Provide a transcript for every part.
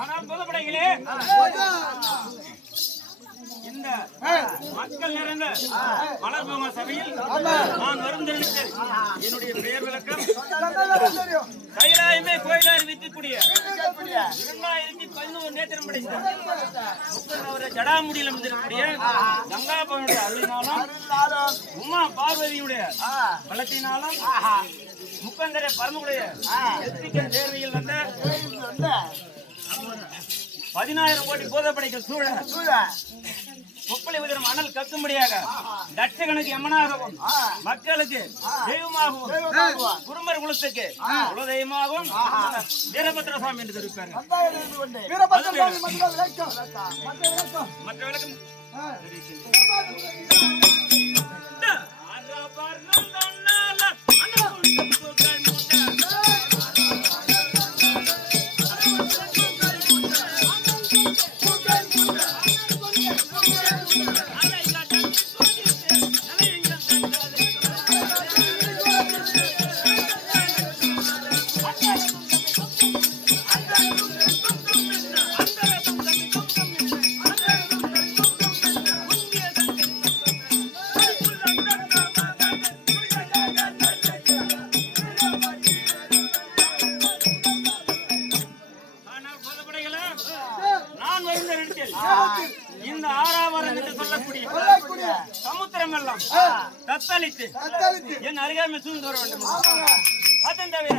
ஆனால் பொதுப்படைகளே இந்த மக்கள் நிறைந்த மலர்பூம சபையில் நான் வருந்தெடுத்து என்னுடைய பெயர் விளக்கம் கைலாயமே கோயிலாறு விற்கக்கூடிய 2011 நேத்திரம் படைத்த ஜடாமுடியில் இருக்கக்கூடிய கங்காபவனுடைய அருளினாலும் உமா பார்வதியுடைய பலத்தினாலும் முக்கந்தர பரமுடைய தேர்வையில் வந்த 10,000 கோடி போதப்படைகள் சூழ முப்பளை உதிரம் அனல் கக்கும்படியாக லட்சக்கணக்கு எம்மனாகவும் மக்களுக்கு தெய்வமாகவும் குடும்பர் குலத்துக்கு குலதெய்வமாகவும் வீரபத்ர சுவாமி என்று தெரிவிப்பார்கள். மற்ற விளக்கம் இந்த ஆறாவரம் என்று சொல்லக்கூடிய சமுத்திரம் எல்லாம் தத்தளித்து என் அருகாமை சூழ்ந்து வர வேண்டும். அதன் தவிர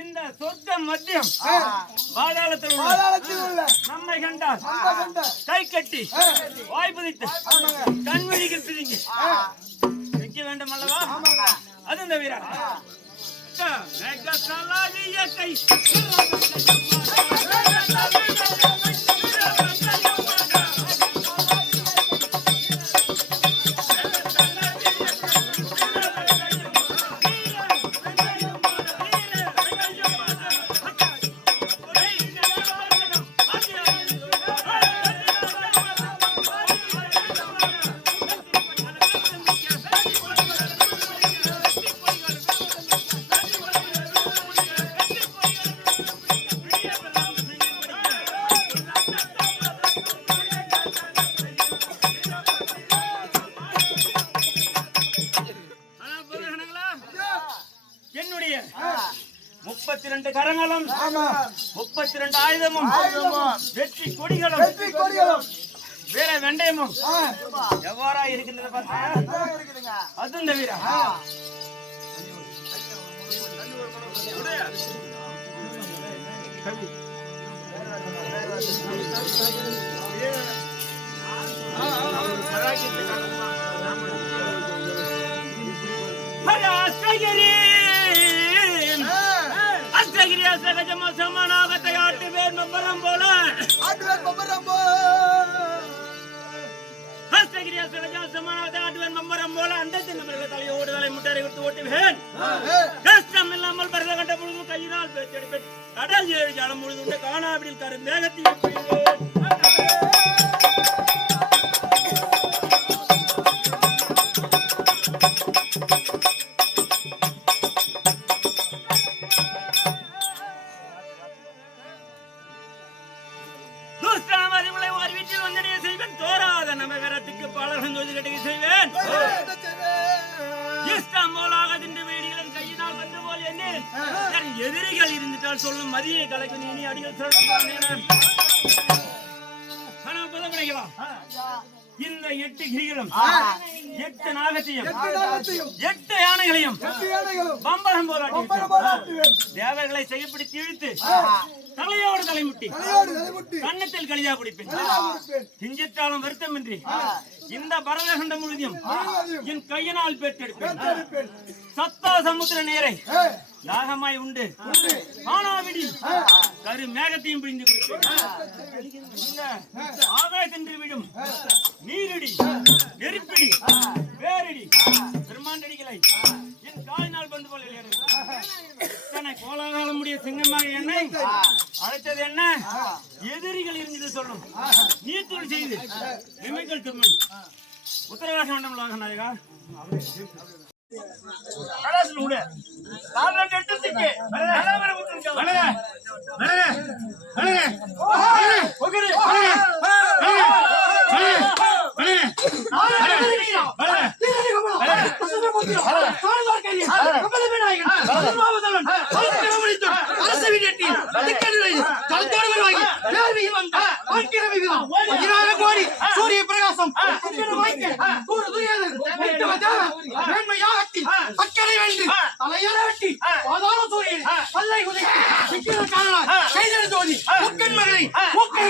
இந்த சொர்க்க மத்தியம் பாதாளத்தில் உள்ள நம்மை கண்டால் கை கட்டி வாய்ப்புதித்து கண்வழிகள் பிரிங்கி வைக்க வேண்டும் அல்லவா? அது தவிர கை என்னுடைய 32 கரங்களும் 32 ஆயுதமும் வெற்றி கொடிகளும் வேற வெண்டயமும் எவ்வாறா இருக்கின்றது பார்த்தா அதுவும் தவிர சமானாகத்தை ஆட்டு பேர் மம்பரம் போல தலையோடு தலை முட்டரை விட்டு ஓட்டுவேன். கஷ்டம் இல்லாமல் பரத கண்ட பொழுது கையினால் பேச்செடுப்பேன். கடல் ஏழு ஜலம் முழுது காணாவிடில் கரு மேகத்தையும் பெய்வேன். செய்வேன். எதிரிகள் இருந்துட்டால் சொல்லும் மதியை கலக்கு நீ அடிகள் சொல்ல. இந்த 8 கிரிகளும் 8 நாகத்தையும் 8 யானைகளையும் பம்பரம் போராட்டி தேவர்களை செய்யப்படுத்தி இழுத்து தலையோடு தலைமுட்டி கன்னத்தில் கலியா குடிப்பேன். கிஞ்சித்தாலும் வருத்தமின்றி இந்த பரதகண்டம் முழுதியும் என் கையினால் பெற்றெடுப்பேன். சத்தா சமுத்திர நீரை தாகமாய் உண்டு ஆனாவிடி கரு மேகத்தையும் பிடிந்து கொடுப்பேன். ஆகாயத்தின்றி விழும் நீரிடி நெருப்பிடி வேரடி பிரம்மாண்டடிகளை என் காலினால் பந்து போல தன்னை கோலாகாலமுடைய சிங்கமாக என்னை அழைத்தது என்ன? எதிரிகள் இருந்தது சொல்லும் நீர்த்துள் செய்து இமைகள் திருமண் உத்தரகாச மண்டலம் நாயகா சூரிய பிரகாசம் அக்கறை வென்று தலையற வெட்டி பாதாள சூரியன் பல்லை உதை சிக்கிர காரணம் கைதல் ஜோதி முக்கன் மகளை மூக்கை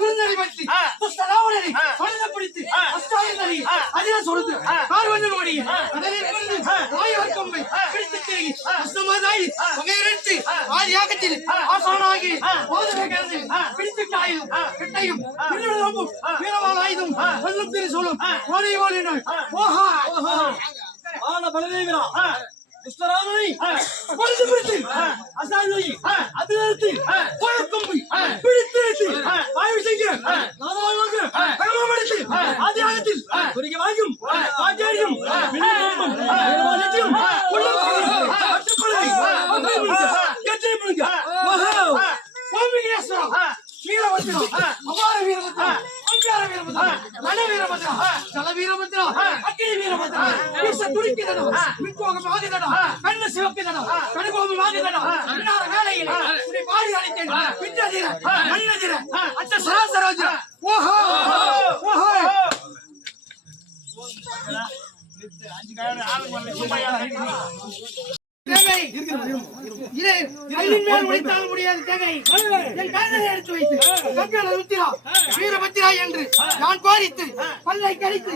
குருந்தரை பற்றி துஷ்டராவணனை பழுதப்படுத்தி அஷ்டாயந்தனை அதிர சொடுத்து பார்வஞ்சன் ஓடி அதனிலிருந்து ஆயவர் கொம்பை பிடித்து தேகி அஷ்டமதாயி வகையிட்டு ஆதியாகத்தில் ஆசானாகி ஓதுகைகளில் பிடித்துட்டு ஆயுதம் கெட்டையும் பின்னுடம்பும் வீரவாள் ஆயுதம் வெல்லும் திரு சொல்லும் ஓடி ஓடினாள் ஓஹா ஆன பலதேவிரா துஷ்டராவணனை பழுது பிடித்து அசாயி அதிரத்து கோயக்கொம்பை பிடித்து ஆய்வு செய்ய நாதாவாக பரமப்படுத்தி ஆதியாகத்தில் குறிக்க வாங்கும் ஆச்சாரியம் விண்ணப்பம் வீரவாளத்தையும் உள்ளம் அட்டுப்படை கெட்டை பிடிக்க ஓஹோ ஓமிகேஸ்வரா வீரபத்ரா அபார வீரபத்ரா அங்கார வீரபத்ரா ரண வீரபத்ரா ஜல வீரபத்ரா அக்னி வீரபத்ரா வீச துடிக்கிறதோ விக்கோகம் ஆகுதடா கண்ணு சிவக்குதடா கடுகோபம் ஆகுதடா இன்னார வேளையில் உன்னை பாடி அழைத்தேன் பின்னதிர மன்னதிர அச்ச சராசராஜா ஓஹோ ஓஹோ வீரபத்திரா என்று நான் கோரித்து பல்லை கடித்து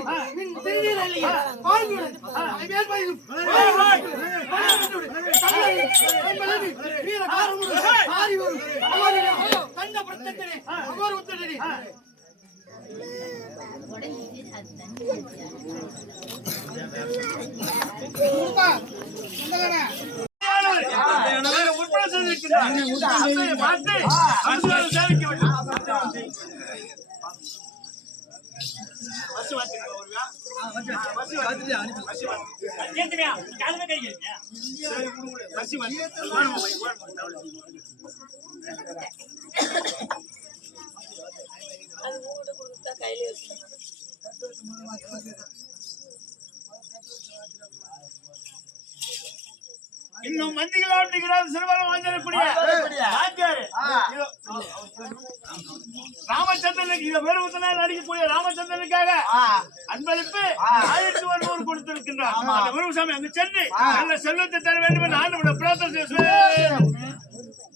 இன்னும் மந்திகளாக சிறுவனம் வாங்கக்கூடிய ராமச்சந்திரனுக்கு இத வேறுபட்டனால் நடிக்கக்கூடிய ராமச்சந்திரனுக்காக அன்பளிப்பு 1100 கொடுத்திருக்கின்றார். அந்த முருகசாமி அங்கு சென்று நல்ல செல்வத்தை தர வேண்டும் என்று ஆண்டவனை பிரார்த்தனை செய்ய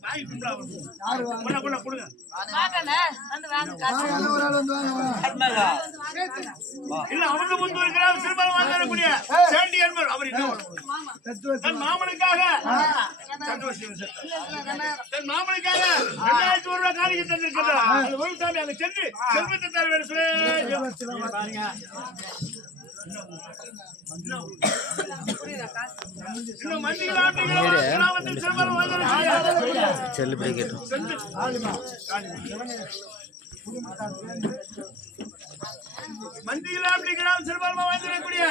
வாங்கி கும்பிடா யாரு வாங்க? கொடுங்க யாரு ஒரு ஆள் வந்து வாங்க. இல்ல அவரு முன்பு இருக்கிறார் சிறுபான்மை வாங்கக்கூடிய சேண்டி என்பவர் அவர் இன்னும் தன் மாமனுக்காக தன் மாமனுக்காக 2000 ரூபாய் காணிக்கை தந்திருக்கிறார். அந்த குருசாமி அங்க சென்று செல்வத்தை தர வேண்டும் சொல்லி இன்னும் மந்திகள் கிராமத்தில் சிறுபான்மை மந்தியில் அப்படிங்கிறார் சிறுபான்மை வாய்ந்திருக்கக்கூடிய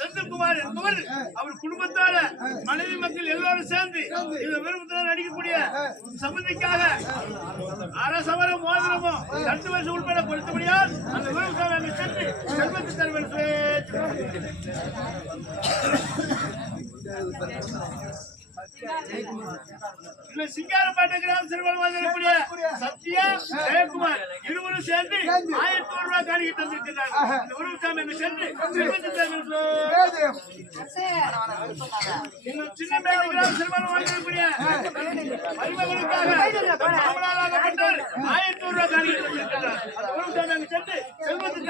செந்தில்குமார் என்பவர் அவர் குடும்பத்தோட மனைவி மக்கள் எல்லாரும் சேர்ந்து இந்த விருப்பத்தில் நடிக்கக்கூடிய சம்பந்திக்காக அரசவரம் மோதிரமும் 2 வருஷம் உள்பட கொடுத்தபடியால் அந்த விருப்பத்தை அங்கு சென்று செல்வத்தை தருவன் சிங்காரப்பேட்டை கிராம சிறுபான்மை சத்யா ஜெயக்குமார் இருவரும் சேர்ந்து 1000 ரூபாய் காணிக்கை தந்திருக்கிறார். இந்த உருவசாமி அங்கு சென்று செல்வத்தை சின்னப்பேட்டை கிராம சிறுபான்மை வாங்கக்கூடிய மருமகளுக்காக 1000 ரூபாய் காணிக்கை தந்திருக்கிறார். அந்த உருவசாமி அங்கு சென்று செல்வத்தை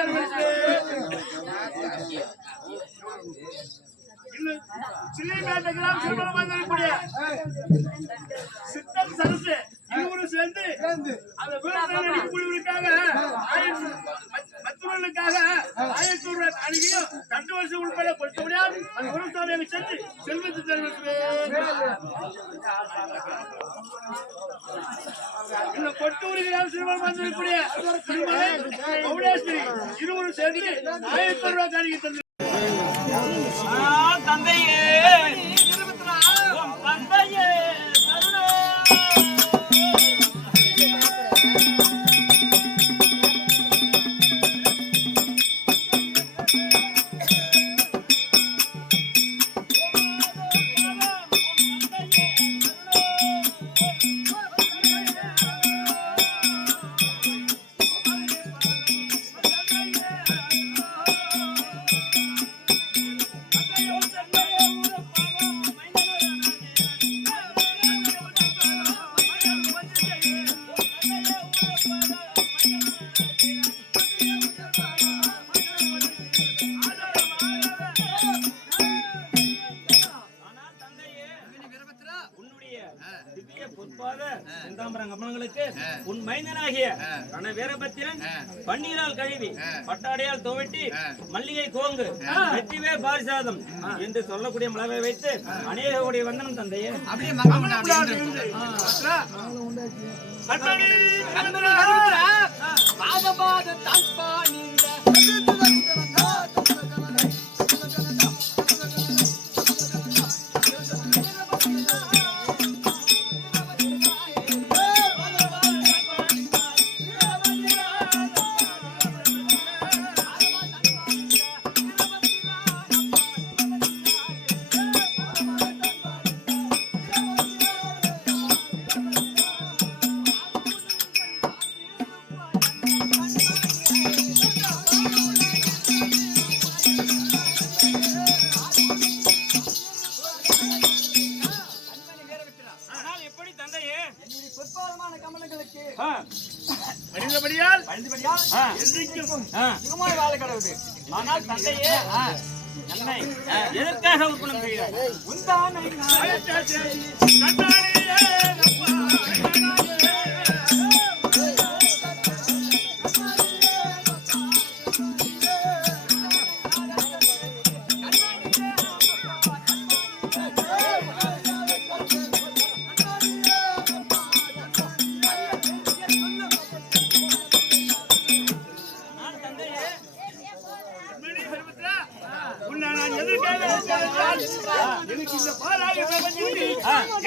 சில்லைப்பேட்டை கிராம சிறுபான்மை வாங்கக்கூடிய சித்தம் சரசு இருவரும் சேர்ந்து அந்த விவசாய குழுவிற்காக மற்றவர்களுக்காக 1000 ரூபாய் அணுகியும் 2 வருஷம் உட்பட கொடுக்க முடியாது. அந்த விவசாயியை சென்று செல்வத்தை இந்த கொட்டூரி கிராம சிறுபான்மை வாங்கக்கூடிய இருவரும் சேர்ந்து 1000 ரூபாய் காணிக்கை தந்து தந்தையே தந்தையே உன் மைந்தனாகிய கண வீரபத்திரன் பன்னீரால் கழுவி பட்டாடையால் துவட்டி மல்லிகை கோங்கு வெற்றிவே பாரிசாதம் என்று சொல்லக்கூடிய மலரை வைத்து அநேக உடைய வந்தனம் தந்தையே. ஆனால் தந்தையே என்னை எதற்காக உற்பணம் செய்கிறார்?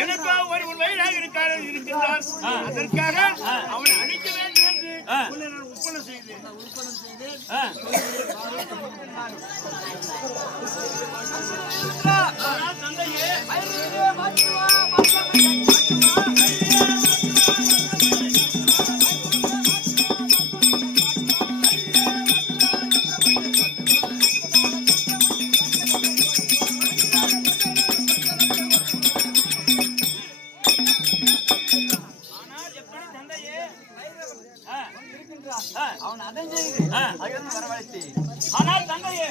எனக்காக ஒரு வயதாக இருக்கின்றான். அதற்காக அவனை அழிக்க வேண்டும் என்று நான் உற்பணம் செய்தேன். தந்தையே ஆ. ஆனால் தந்தையே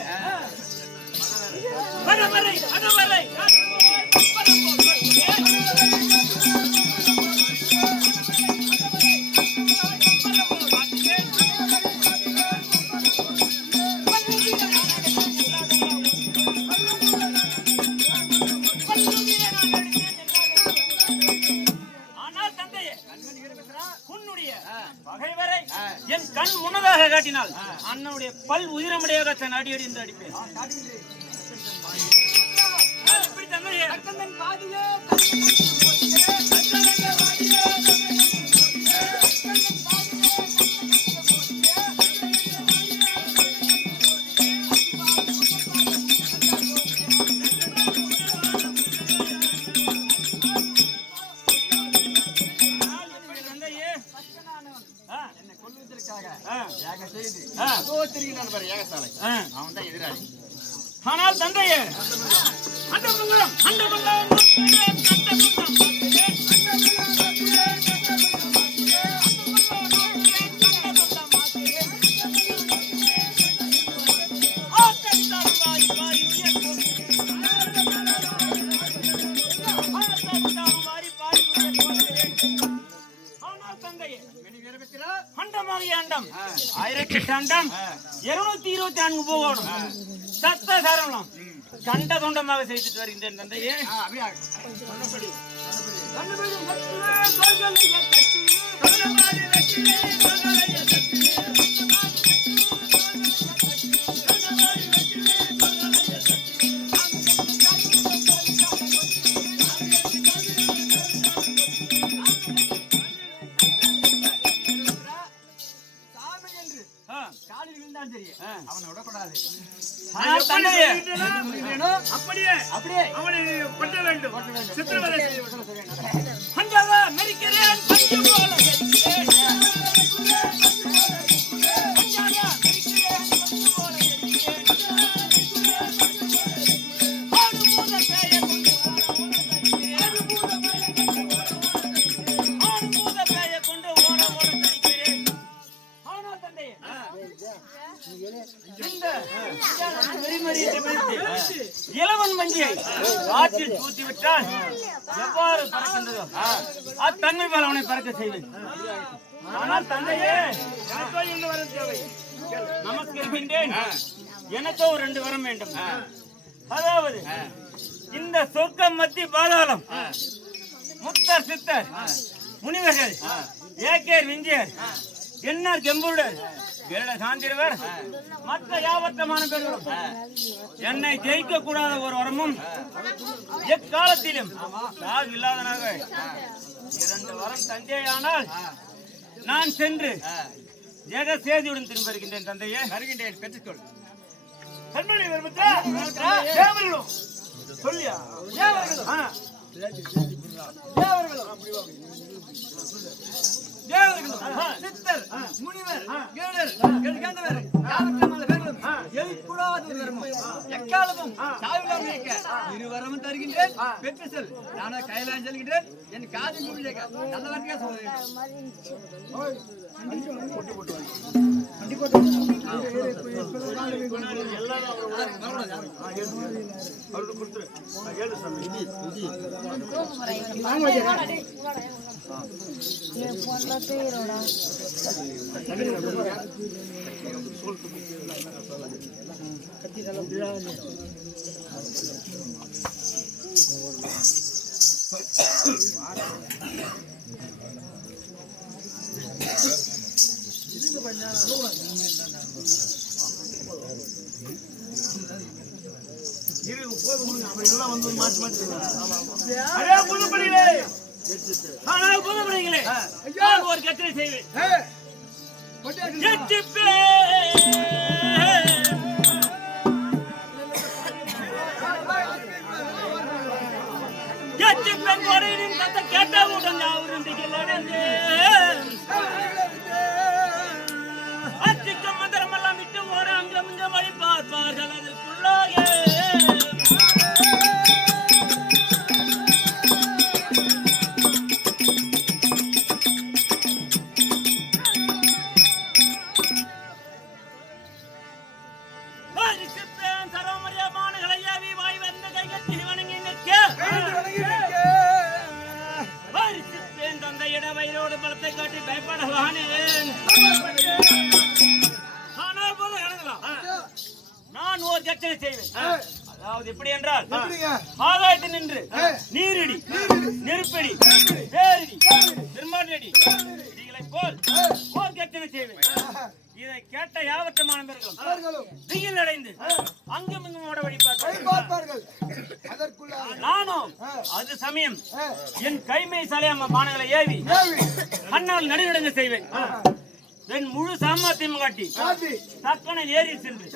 வடவரை வடவரை ஆனால் தந்தையே உன்னுடைய பகைவரை என் கண் முன்னதாக காட்டினால் அண்ணனுடைய பல் உயிரமுடையாக தன் அடியடி என்று அடிப்பேன். எப்படி தந்தையே? என்னை கொல்வதற்காக ஆ. யாக செய்து ஆ. அதோ தெரிகிறான் பாரு ஏகசாலை. ஆ. அவன் தான் எதிராளி. ஆனால் தந்தையே அண்டமங்கலம் அண்டமங்கலம் அண்டமாகிய அண்டம் 1008 அண்டம் 224 போகணும் சத்த சரவணம் கண்ட துண்டமாக செய்துட்டு வருகின்றேன் தந்தையே. அப்படியே சொன்னபடி சாமி என்று ஆ. காலில் விழுந்தான் சரி அவனை விடக்கூடாது. ஆனால் தந்தையே அப்படியே அப்படியே அவனை கொட்ட வேண்டும் சித்திரவதை செய்ய வேண்டும். அஞ்சாத மெரிக்கிறேன் பஞ்சு போல எரிக்கிறேன். அஞ்சாத மெரிக்கிறேன் பஞ்சு போல எரிக்கிறேன். ஆடு மூத பேயை கொண்டு ஆடு மூத பேயை கொண்டு ஓட ஓட தரிக்கிறேன். ஆனால் தந்தையே இந்த வெறிமறியை வீழ்த்தி இளவன் மஞ்சியை ஆற்றில் தூத்தி விட்டால் எவ்வாறு பறக்கின்றதோ அத்தன்மை போல அவனை பறக்க செய்வேன். ஆனால் தந்தையே எனக்கோ இந்த வரம் தேவை. நமக்கு இருக்கின்றேன் எனக்கோ 2 வரம் வேண்டும். அதாவது இந்த சொர்க்கம் மத்தி பாதாளம் முத்தர் சித்தர் முனிவர்கள் ஏகேர் விஞ்சியர் என்னார் கெம்புடர் வேட சாந்திரவர் மற்ற யாவத்தமான பேர்களும் என்னை ஜெயிக்க கூடாத ஒரு வரமும் எக்காலத்திலும் சாவு இல்லாதனாக 2 வரம் தந்தையானால் நான் சென்று ஜெக சேதியுடன் திரும்ப இருக்கின்றேன் தந்தையே. வருகின்றேன் பெற்றுக்கொள். கண்மணி விரும்பத்தா தேவர்களும் சொல்லியா சித்தர் முனிவர் கேடர் கண்டவர் யாவற்றமான பேர்களும் எதிர்கூடாத ஒரு வரமும் எக்காலமும் சாவில்லாமல் இருக்க 2 வரமும் தருகின்றேன் பெற்று செல். நானே கையிலான் செல்கின்றேன். என் காது மூலிகை நல்ல வார்த்தையா சொல்லுகிறேன். அரே புதுப்படிகளே ஆனால் புதுப்படைகளே நான் ஒரு கட்டளை செய்வேன். எட்டிப்பே எட்டிப்பெண் கொடையின் கத்த கேட்டவுடன் அவருந்திகள் அடைந்து அச்சிக்க மந்திரமெல்லாம் விட்டு ஓட அங்கம் இங்கம் வழி பார்ப்பார்கள் அதற்குள்ளாக கச்சனை செய்வேன். அதாவது எப்படி என்றால் எப்படிங்க? ஆகாயத்தில் நின்று நீரிடி, நெருப்படி, பேரிடி, திருமாட்டடி இடிகளை போல் போர் கச்சனை செய்வேன். இதை கேட்ட யாவற்ற மாணவர்களும் தீயில் அடைந்து அங்கும் இங்கும் ஓட வழிபார்கள். நானும் அது சமயம் என் கைமை சலையாம பானங்களை ஏவி மன்னால் நடுநடுங்க செய்வேன். என் முழு சாமர்த்தியம் காட்டி தக்கனில் ஏறி சென்று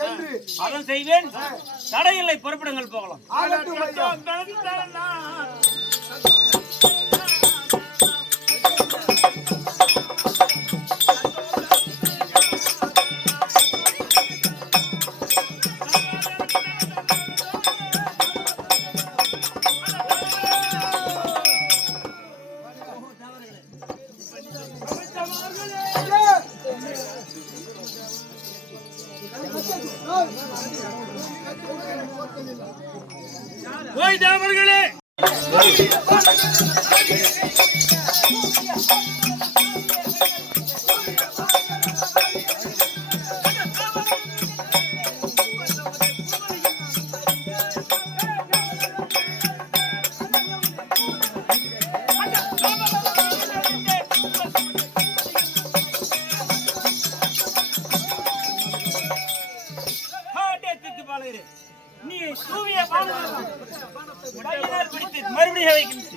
அதன் செய்வேன். தடையில்லை, புறப்படுங்கள், போகலாம். போய் தேவர்களே, நீ தூவிய பிடித்து மறுபடியும் வைக்கின்ற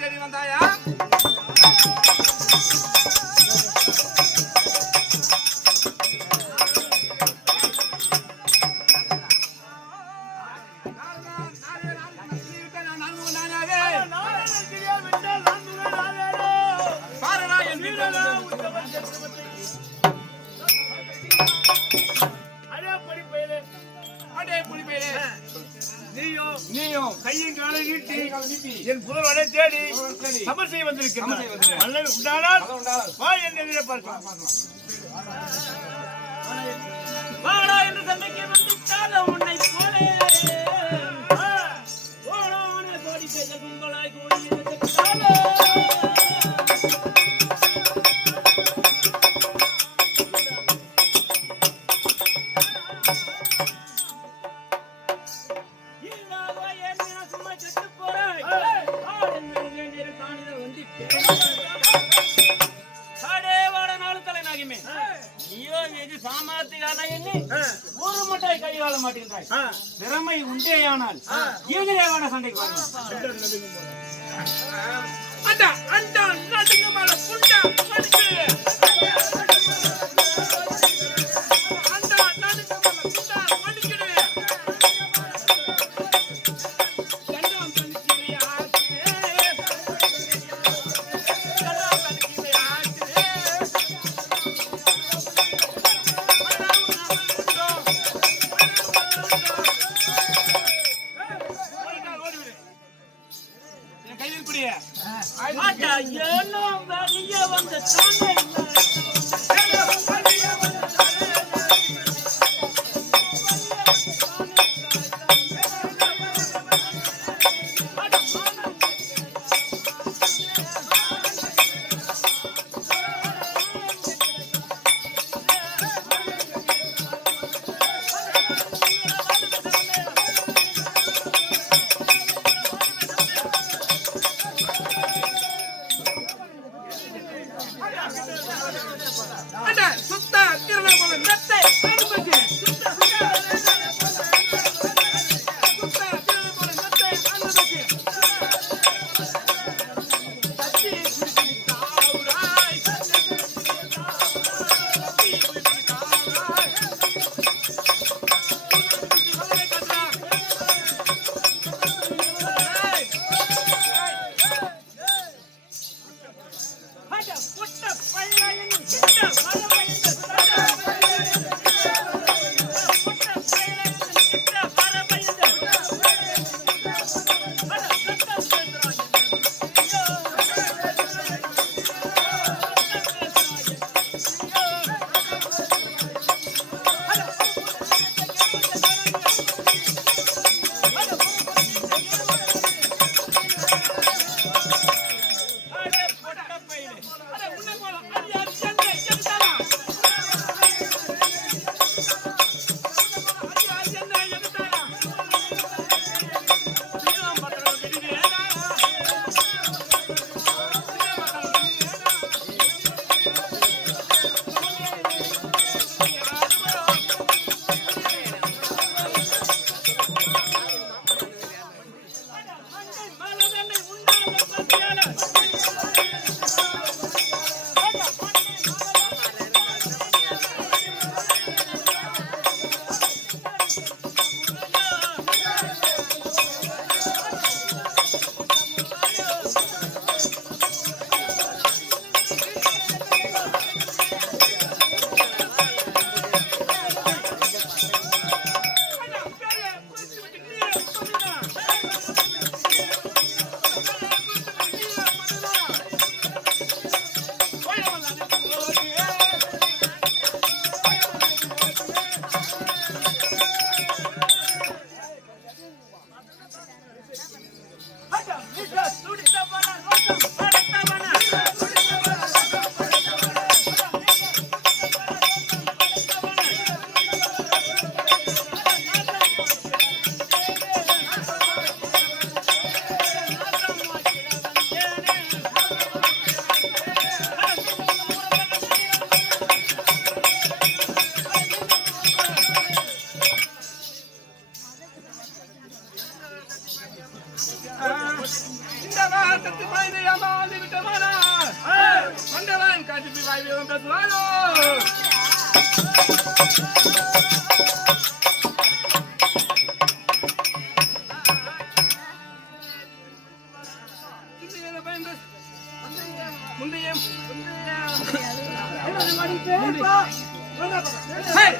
தேடி வந்தாயா? நீட்டி என் புதல்வனை தேடி சமர் செய்ய வந்திருக்கிறேன். அல்லது உண்டானால் வா என் எதிரே பார்க்கலாம். வாடா என்று சண்டைக்கு வந்துட்டாலும் உன்னை போலே ஓடான கோடி பேச கும்பலாய் கூடி இருந்துட்டாலும் திறமை உண்டேயானால் எதிரே வாட சண்டைக்கு Hey!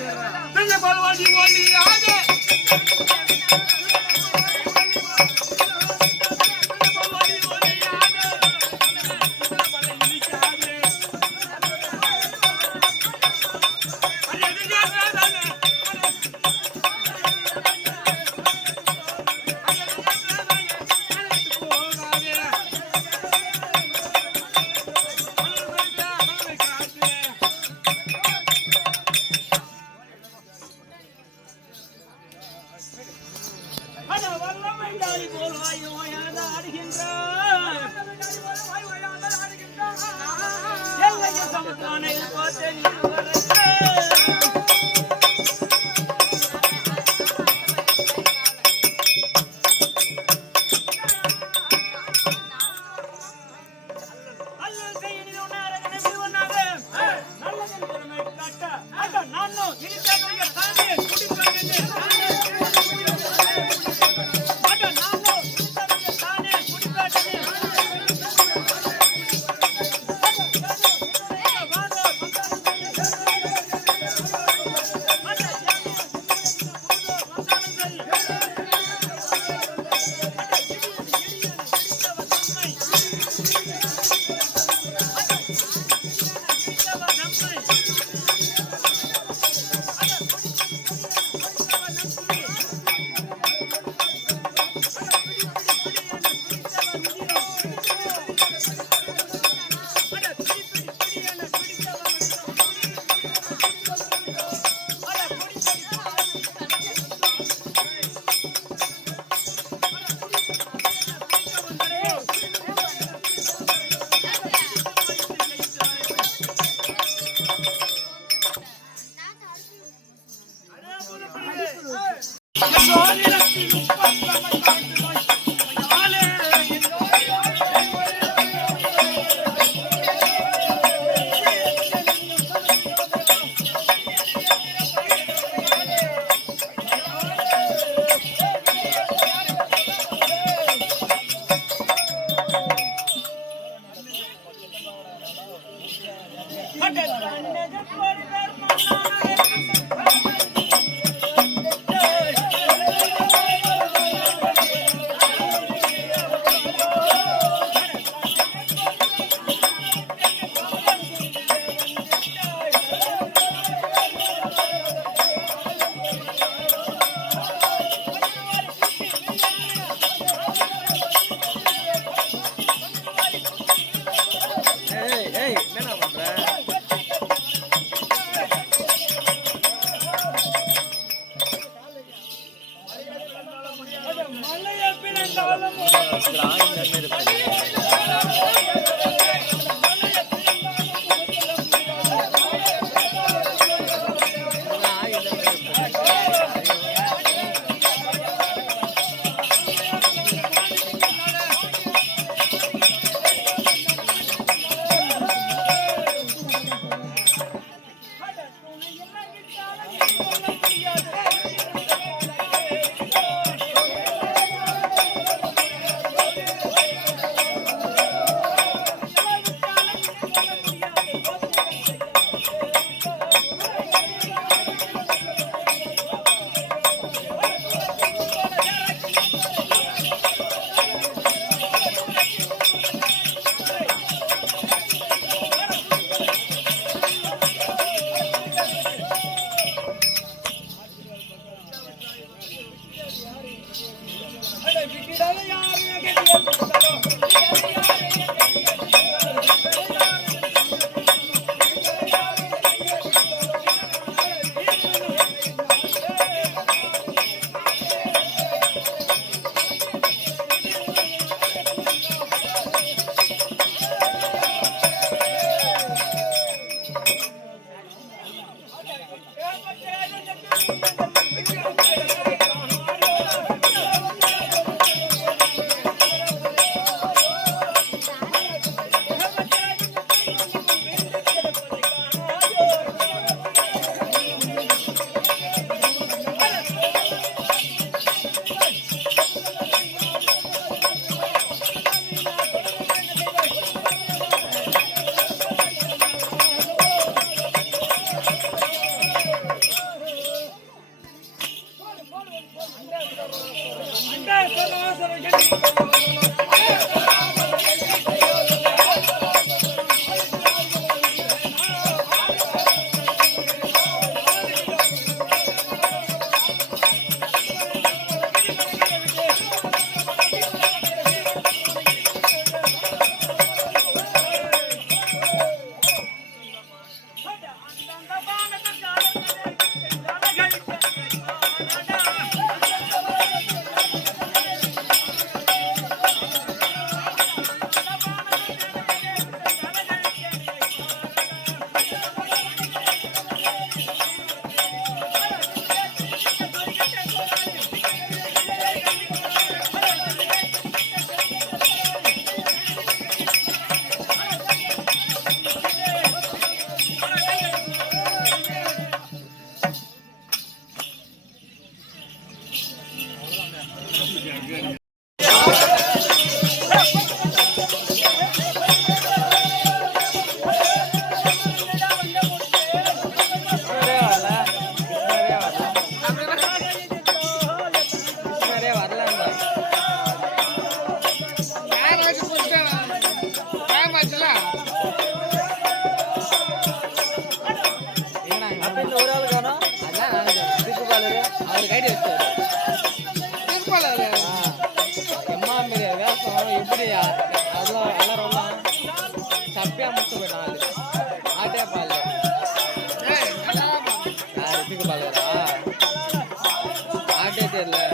ஒரு ஆள் காணோம். அதான் நானும் திருப்பாளர் அவர் கைடு வச்சாரு. திருப்பாளர் எம்மா மாரி வேஷம் எப்படி அதெல்லாம் எல்லாரும் சப்பியா முடிச்சு போயிட்டான். ஆட்டே பால் யாரு திருப்பாளரா ஆட்டே தெரியல.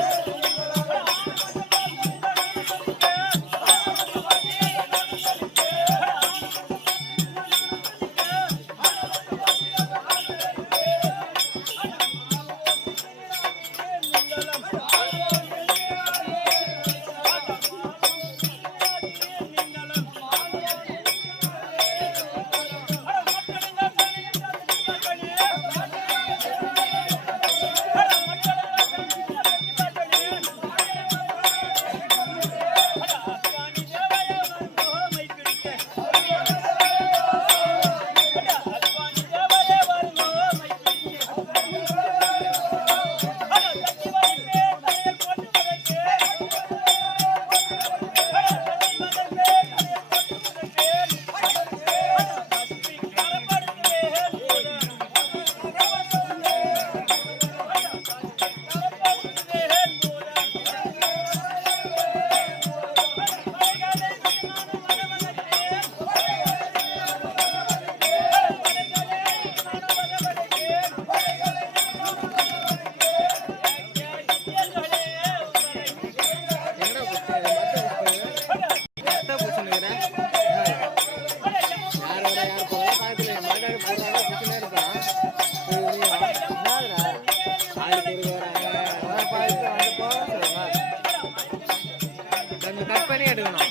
கட் பண்ணி எடுக்கணும்.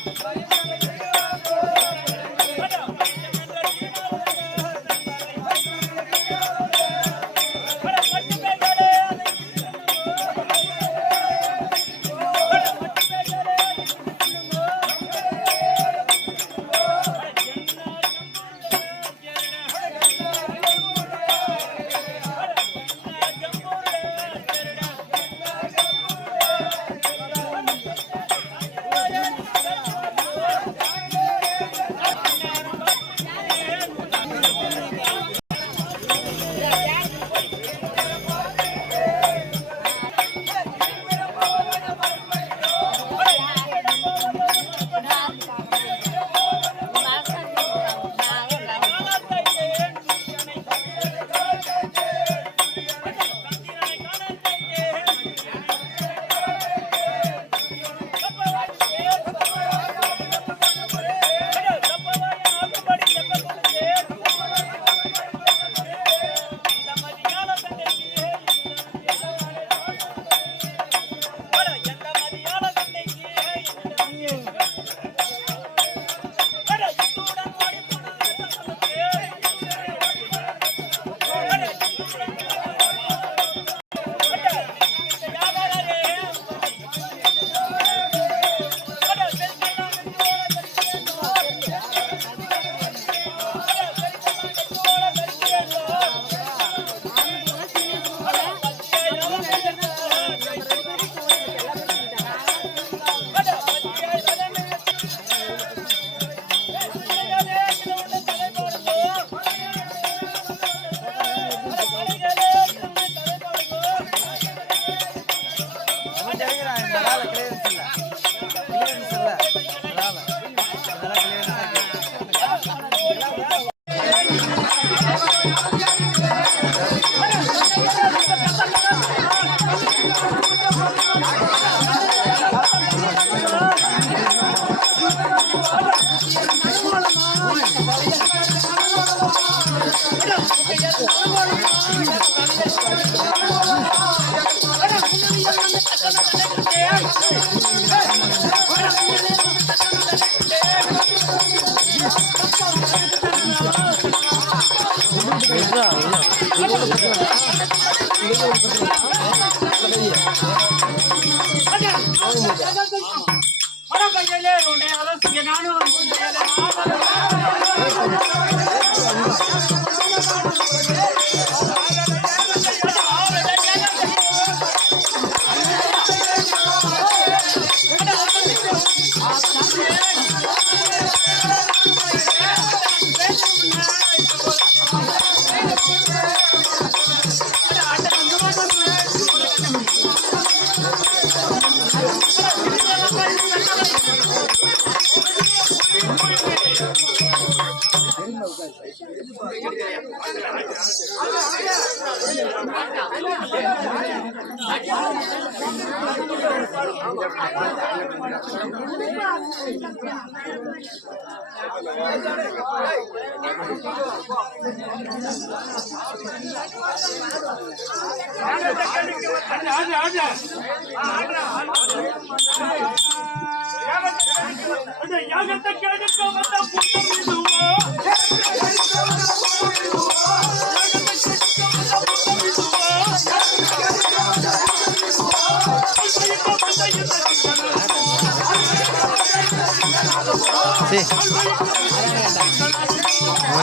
யாகத்தை கேட்க வந்த கூட்டம் இதுவோ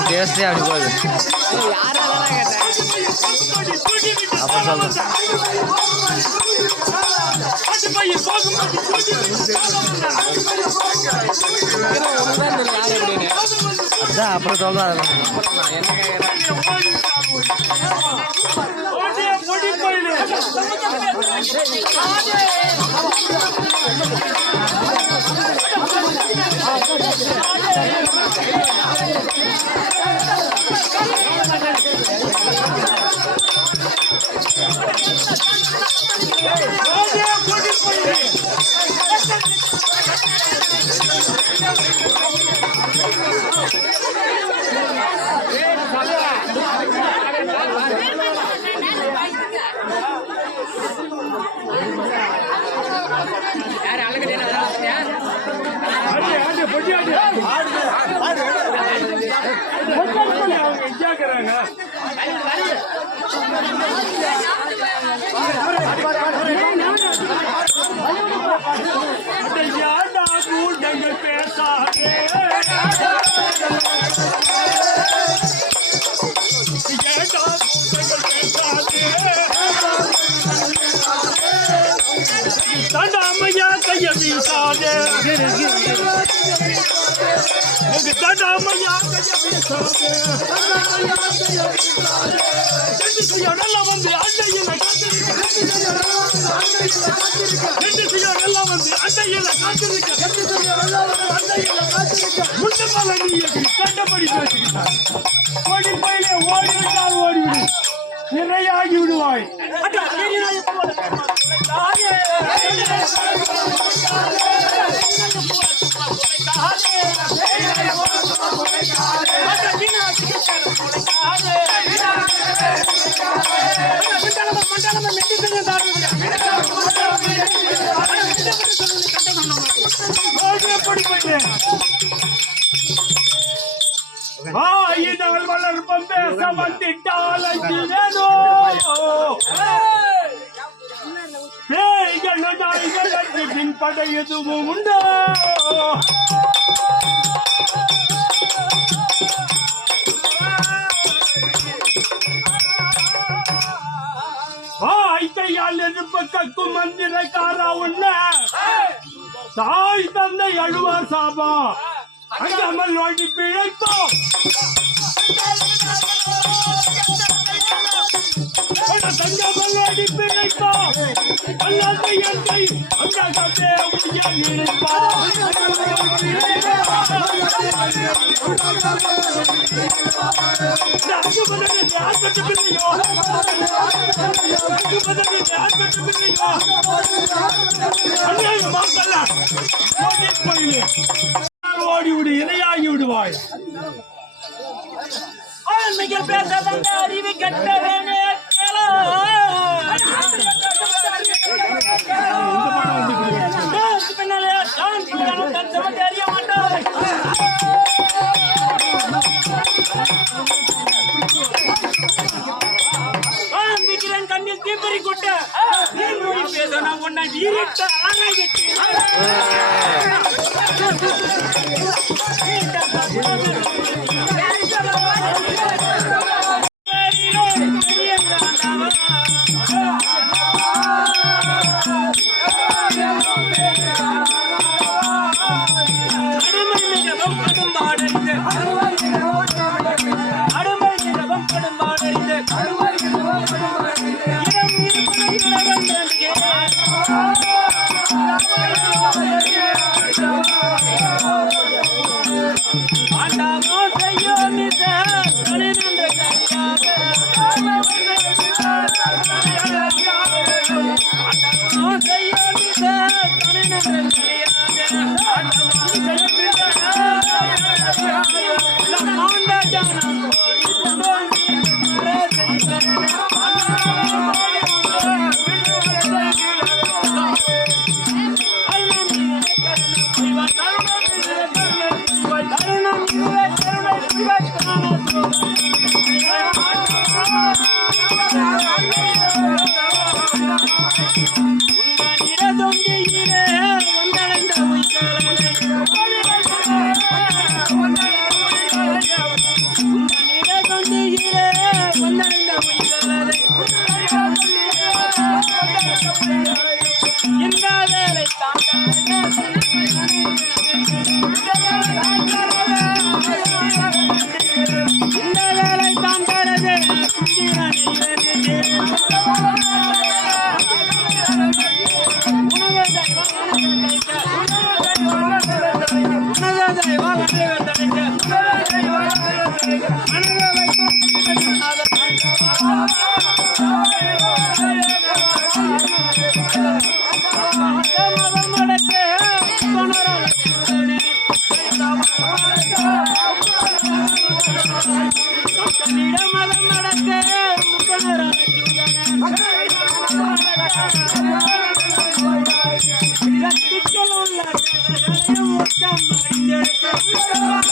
டேஸ்டே அப்படி போகுது அப்ப சொல்றேன் அதான் அப்புறம் சொல்றேன் பேசாதே தடாமையா கைய வீசாதே தடாமையா கைய வீசாதே நல்லா வந்து அண்டையில வந்து அண்டையில முன்னமால நீ கண்டபடி பேசுகிறார் ஓடி பயிலே ஓடிவிட்டால் ஓடிவிடு நிறையாகி விடுவாய் வளர்ப்பம் பேச வந்திட்டால் பேய்கள் நாய்கள் பின்பட எதுவும் உண்டோ கையால் நெருப்ப கக்கும் மந்திரக்காரா உள்ள தாய் தந்தை அழுவார் சாபா அங்கமல் வாடி பிழைத்தோம் தங்கமல் வாடி பிழைத்தோம் அல்லாத எந்தை அங்ககத்தே உயர் இருப்பார் ஓடிவிடு இணையாகி விடுவாய் பேச வந்த அறிவு கட்டவேனே அறிய மாட்டாய் கண்ணில் தீப்பறி கொட்ட பேச நான் உன்னை வீரிட்ட ஆராய்ச்சி Let's go.